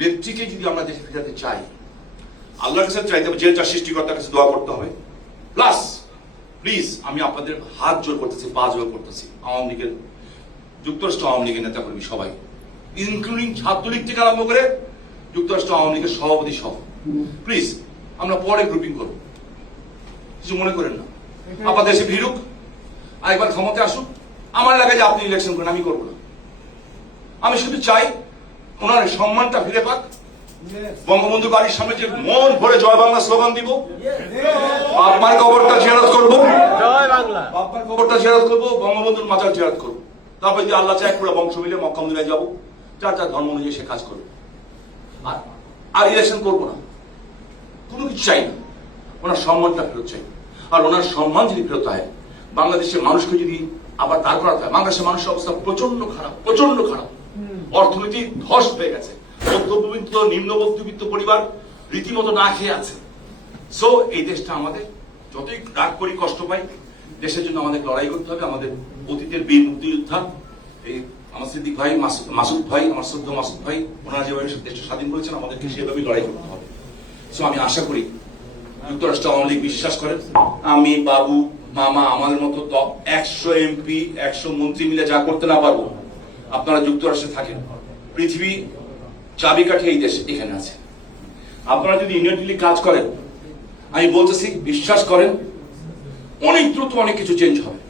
ব্যক্তিকে যদি আমরা দেশে ফেরাতে চাই, আল্লাহর কাছে চাইতে হবে, যে যার সৃষ্টিকর্তার কাছে দোয়া করতে হবে। প্লাস প্লিজ আমি আপনাদের হাত জোর করতেছি, পা জোর করতেছি, আওয়ামী লীগের, যুক্তরাষ্ট্র আওয়ামী লীগের নেতাকর্মী সবাই, ইনক্লুডিং ছাত্রলীগ থেকে আরম্ভ করে যুক্তরাষ্ট্র আওয়ামী লীগের সভাপতি সহ, প্লিজ আমরা পরে গ্রুপিং করবো, কিছু মনে করেন না। আপনার দেশে ভিড়ুক, আরেকবার ক্ষমতা আসুক, আমার এলাকায় যে আপনি ইলেকশন করেন আমি করবো না। আমি শুধু চাই ওনার সম্মানটা ফিরে পাক। বঙ্গবন্ধু বাড়ির সামনে যে মন ভরে জয় বাংলা স্লোগান দিব, আপনার কবরটা জিয়ারত করবো, আপনার কবরটা জিয়ারত করবো, বঙ্গবন্ধুর মাজার জিয়ারত করবো। তারপরে যদি আল্লাহ চায় পুরো বংশ মিলে মক্কা মদিনায় যাবো, যার যার ধর্ম অনুযায়ী সে কাজ করবে। আর ইলেকশন করবো না, কোনো কিছু চাই না, ওনার সম্মানটা ফেরত চাই। আর ওনার সম্মান যদি ফেরত হয়, বাংলাদেশের মানুষকে যদি আবার দাঁড় করাতে হয়, বাংলাদেশের মানুষের অবস্থা প্রচন্ড খারাপ, প্রচন্ড খারাপ। অর্থনীতি ধস হয়ে গেছে, মধ্যবিত্ত নিম্ন মধ্যবিত্ত পরিবার রীতিমতো না খেয়ে আছে। সো এই দেশটা আমাদের, যতই রাগ করি কষ্ট পাই, দেশের জন্য আমাদের লড়াই করতে হবে। আমাদের অতীতের বীর মুক্তিযোদ্ধা এই আমার সিদ্দিক ভাই, মাসুদ ভাই, আমার শ্রদ্ধ মাসুদ ভাই, ওনারা যেভাবে দেশটা স্বাধীন করেছেন, আমাদেরকে সেভাবেই লড়াই করতে হবে। সো আমি আশা করি যুক্তরাষ্ট্র আওয়ামী লীগ বিশ্বাস করেন, আমি, বাবু, মামা, আমাদের মতো 100 এমপি 100 মন্ত্রী মিলে যা করতে না পারবো, আপনারা যুক্তরাষ্ট্রে থাকেন, পৃথিবী চাবিকাঠি এই দেশ এখানে আছে। আপনারা যদি ইউনিটলি কাজ করেন, আমি বলতেছি বিশ্বাস করেন, অনেক দ্রুত অনেক কিছু চেঞ্জ হবে।